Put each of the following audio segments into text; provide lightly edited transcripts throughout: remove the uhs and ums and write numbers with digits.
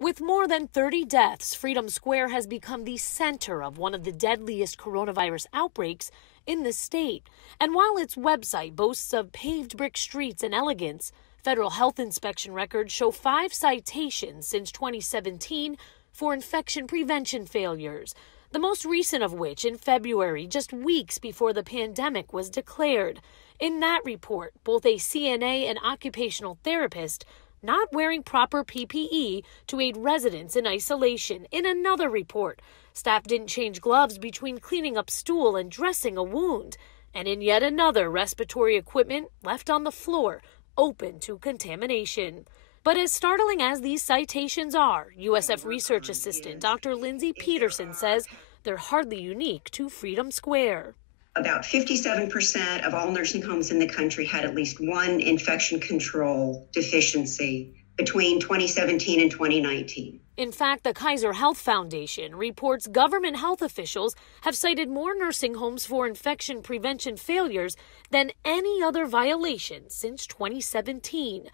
With more than 30 deaths, Freedom Square has become the center of one of the deadliest coronavirus outbreaks in the state. And while its website boasts of paved brick streets and elegance, federal health inspection records show 5 citations since 2017 for infection prevention failures, the most recent of which in February, just weeks before the pandemic was declared. In that report, both a CNA and occupational therapist not wearing proper PPE to aid residents in isolation. In another report, staff didn't change gloves between cleaning up stool and dressing a wound. And in yet another, respiratory equipment left on the floor, open to contamination. But as startling as these citations are, USF research assistant Dr. Lindsay Peterson says they're hardly unique to Freedom Square. About 57% of all nursing homes in the country had at least one infection control deficiency between 2017 and 2019. In fact, the Kaiser Health Foundation reports government health officials have cited more nursing homes for infection prevention failures than any other violation since 2017.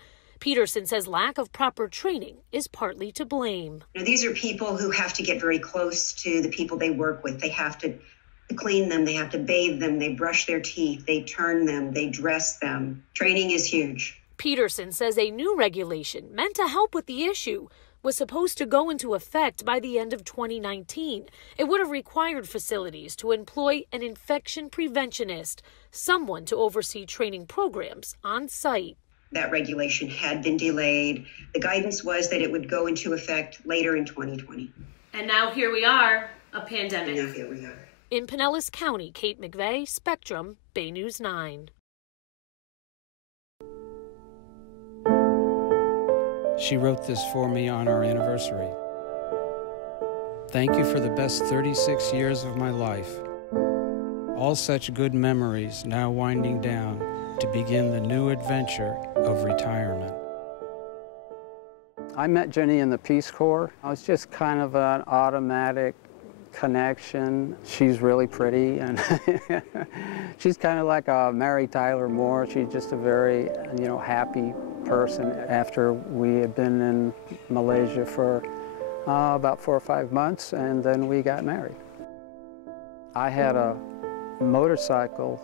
Peterson says lack of proper training is partly to blame. These are people who have to get very close to the people they work with. They have to clean them, they have to bathe them, they brush their teeth, they turn them, they dress them. Training is huge. Peterson says a new regulation meant to help with the issue was supposed to go into effect by the end of 2019. It would have required facilities to employ an infection preventionist, someone to oversee training programs on site. That regulation had been delayed. The guidance was that it would go into effect later in 2020. And now here we are, a pandemic. And now here we are. In Pinellas County, Kate McVeigh, Spectrum, Bay News 9. She wrote this for me on our anniversary. Thank you for the best 36 years of my life. All such good memories now winding down to begin the new adventure of retirement. I met Jenny in the Peace Corps. I was just kind of an automatic connection. She's really pretty, and she's kind of like a Mary Tyler Moore. She's just a very, happy person. After we had been in Malaysia for about 4 or 5 months, and then we got married. I had a motorcycle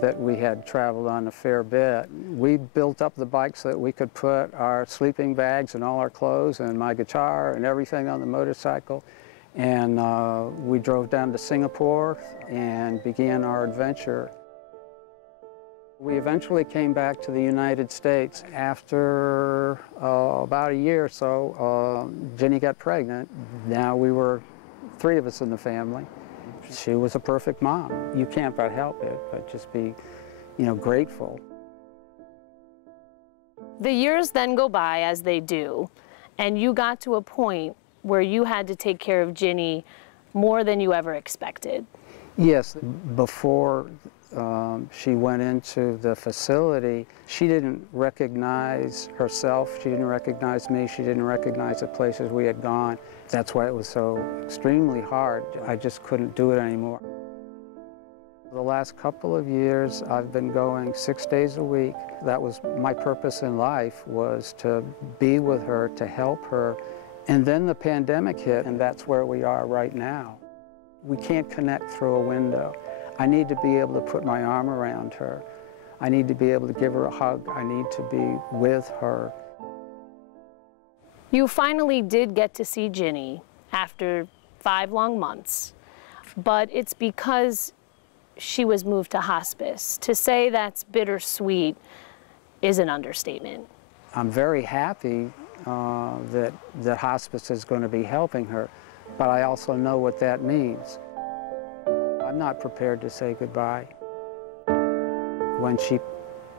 that we had traveled on a fair bit. We built up the bike so that we could put our sleeping bags and all our clothes and my guitar and everything on the motorcycle. And we drove down to Singapore and began our adventure. We eventually came back to the United States. After about a year or so, Jenny got pregnant. Now we were 3 of us in the family. She was a perfect mom. You can't but help it, but just be, grateful. The years then go by as they do, and you got to a point where you had to take care of Ginny more than you ever expected. Yes, before she went into the facility, she didn't recognize herself, she didn't recognize me, she didn't recognize the places we had gone. That's why it was so extremely hard. I just couldn't do it anymore. The last couple of years, I've been going 6 days a week. That was my purpose in life, was to be with her, to help her. And then the pandemic hit, and that's where we are right now. We can't connect through a window. I need to be able to put my arm around her. I need to be able to give her a hug. I need to be with her. You finally did get to see Ginny after 5 long months, but it's because she was moved to hospice. To say that's bittersweet is an understatement. I'm very happy that hospice is going to be helping her, but I also know what that means. I'm not prepared to say goodbye. When she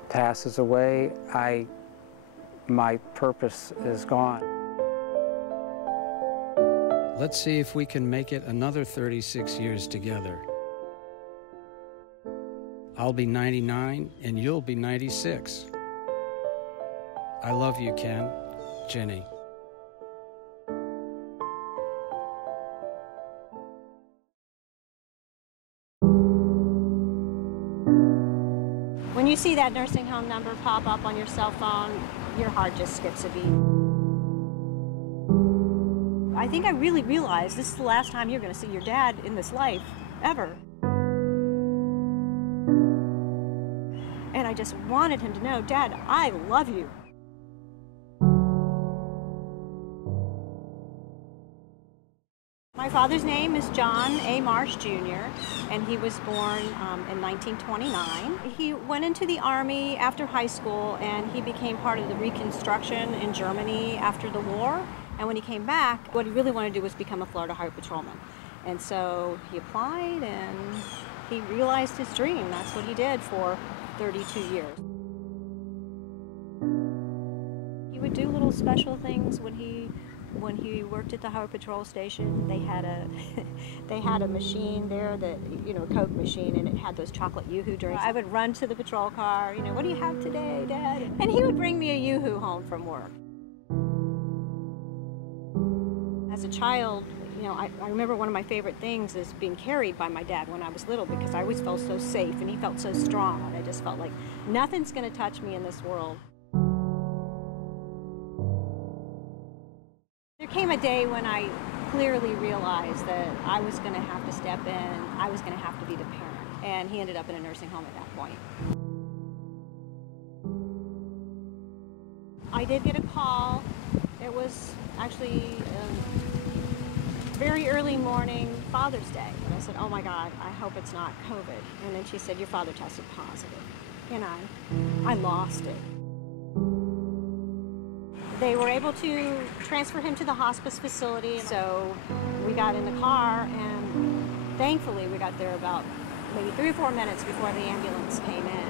passes away, my purpose is gone. Let's see if we can make it another 36 years together. I'll be 99 and you'll be 96. I love you, Ken. Jenny. When you see that nursing home number pop up on your cell phone, your heart just skips a beat. I think I really realized this is the last time you're going to see your dad in this life, ever. And I just wanted him to know, Dad, I love you. My father's name is John A. Marsh Jr., and he was born in 1929. He went into the Army after high school, and he became part of the Reconstruction in Germany after the war. And when he came back, what he really wanted to do was become a Florida Highway Patrolman. And so he applied, and he realized his dream. That's what he did for 32 years. He would do little special things when he worked at the Highway Patrol station. They had a machine there that, you know, a Coke machine, and it had those chocolate Yoo-Hoo drinks. I would run to the patrol car, you know, what do you have today, Dad? And he would bring me a Yoo-Hoo home from work. As a child, you know, I remember one of my favorite things is being carried by my dad when I was little, because I always felt so safe and he felt so strong, and I just felt like nothing's going to touch me in this world. There came a day when I clearly realized that I was going to have to step in, I was going to have to be the parent, and he ended up in a nursing home at that point. I did get a call. It was actually very early morning, Father's Day. And I said, oh my God, I hope it's not COVID. And then she said, your father tested positive. And I lost it. They were able to transfer him to the hospice facility. So we got in the car, and thankfully we got there about maybe 3 or 4 minutes before the ambulance came in.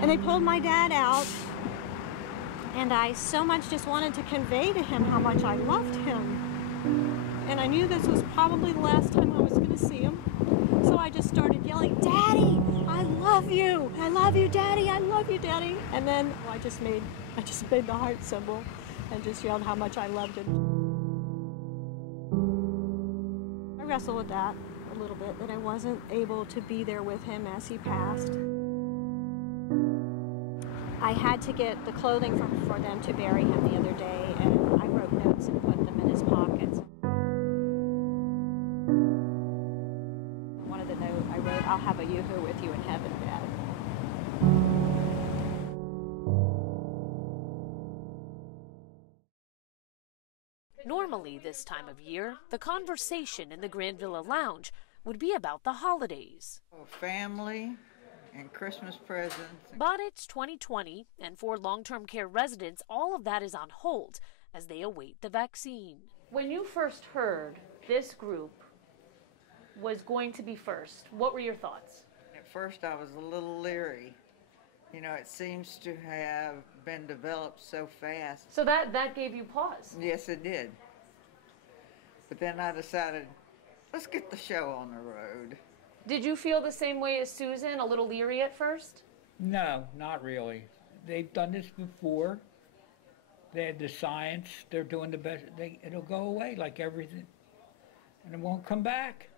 And they pulled my dad out. And I so much just wanted to convey to him how much I loved him. And I knew this was probably the last time I was going to see him. So I just started yelling, Daddy, I love you. I love you, Daddy. I love you, Daddy. And then I just made the heart symbol and just yelled how much I loved him. I wrestled with that a little bit, that I wasn't able to be there with him as he passed. I had to get the clothing for them to bury him the other day, and I wrote notes and put them in his pockets. One of the notes I wrote, I'll have a Yoo-Hoo with you in heaven, Dad. Normally this time of year, the conversation in the Grand Villa Lounge would be about the holidays. Oh, family. And Christmas presents. But it's 2020, and for long-term care residents, all of that is on hold as they await the vaccine. When you first heard this group was going to be first, what were your thoughts? At first I was a little leery. You know, it seems to have been developed so fast. So that gave you pause? Yes, it did. But then I decided, let's get the show on the road. Did you feel the same way as Susan, a little leery at first? No, not really. They've done this before. They had the science. They're doing the best. It'll go away like everything, and it won't come back.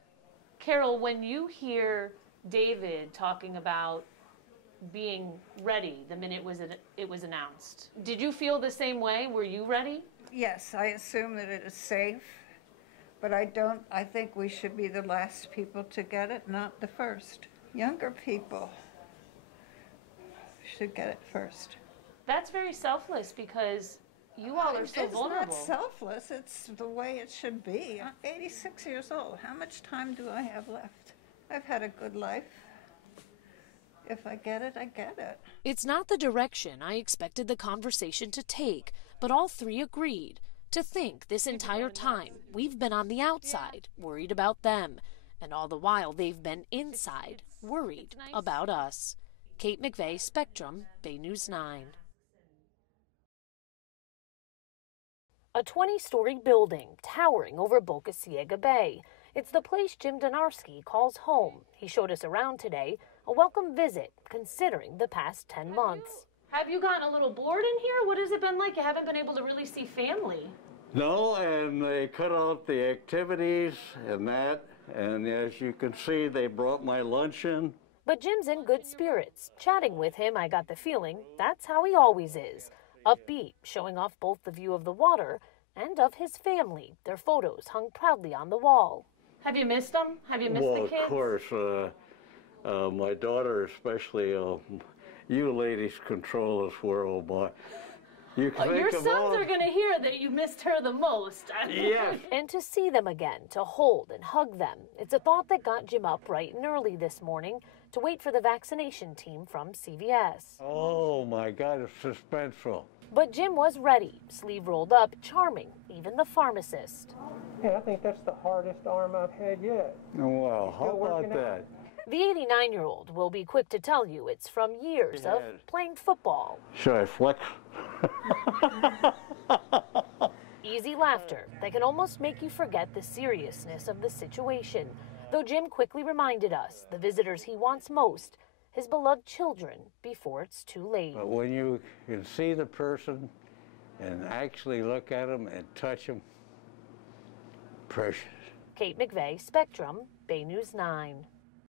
Carol, when you hear David talking about being ready the minute it was announced, did you feel the same way? Were you ready? Yes, I assume that it is safe. But I think we should be the last people to get it, not the first. Younger people should get it first. That's very selfless, because you all are so vulnerable. It's not selfless, it's the way it should be. I'm 86 years old. How much time do I have left? I've had a good life. If I get it, I get it. It's not the direction I expected the conversation to take, but all three agreed. To think this entire time we've been on the outside, worried about them, and all the while they've been inside, worried about us. Kate McVeigh, Spectrum, Bay News 9. A 20-story building towering over Boca Ciega Bay. It's the place Jim Donarski calls home. He showed us around today, a welcome visit considering the past 10 months. Have you gotten a little bored in here? What has it been like? You haven't been able to really see family. No, and they cut out the activities and that, and as you can see, they brought my luncheon. But Jim's in good spirits. Chatting with him, I got the feeling that's how he always is. Upbeat, showing off both the view of the water and of his family. Their photos hung proudly on the wall. Have you missed them? Have you missed the kids? Well, of course. My daughter especially, you ladies control this world, but you can Your think of sons all... are going to hear that you missed her the most. Yes. And to see them again, to hold and hug them, it's a thought that got Jim up bright and early this morning to wait for the vaccination team from CVS. Oh my God, it's suspenseful. But Jim was ready, sleeve rolled up, charming, even the pharmacist. Yeah, I think that's the hardest arm I've had yet. Well, how about that? The 89-year-old will be quick to tell you it's from years of playing football. Should I flex? Easy laughter that can almost make you forget the seriousness of the situation. Though Jim quickly reminded us the visitors he wants most, his beloved children, before it's too late. But when you can see the person and actually look at them and touch them, precious. Kate McVeigh, Spectrum, Bay News 9.